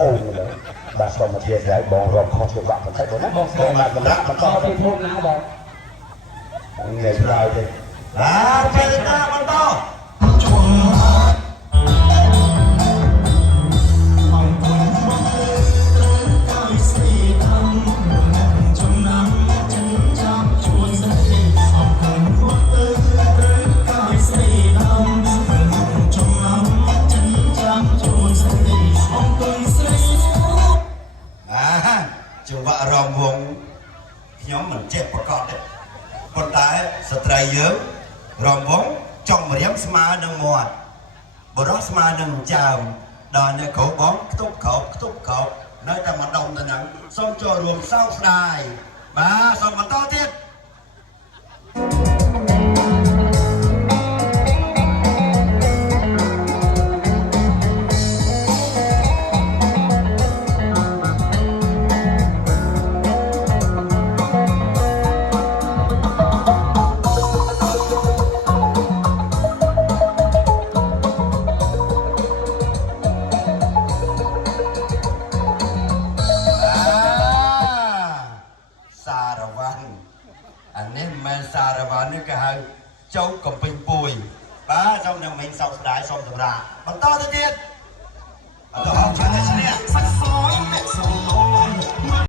អូបាទសូមអធិស្ឋានបងរកខុសច្បាប់បន្តិចបងណាបងសូមមកតម្រាក់បន្តពីធំណាបងនេះឆ្លើយទេពេលណាបន្តចង្វាក់រំវងខ្ញុំមិនចេះប្រកបទេប៉ុន្តែស្ត្រីយើងរំវងចង់រៀមស្មើនឹងមាត់បរោះស្មើនឹងចើមដល់អ្នកគ្រូបងខ្ទប់ក្រោបខ្ទប់ក្រោបនៅតែម្ដុំទៅនឹងសូមចូលរួមសោកស្ដាយបាទសូមបន្តទៀតសារវ៉ាន់អានេះមិនមែនសារវ៉ាន់នេះគេហៅចៅកំពេញពួយបាទសូមនឹងមិញសោកស្ដាយសូមសម្រាប់បន្តទៅទៀតបន្តហោះឈ្នះ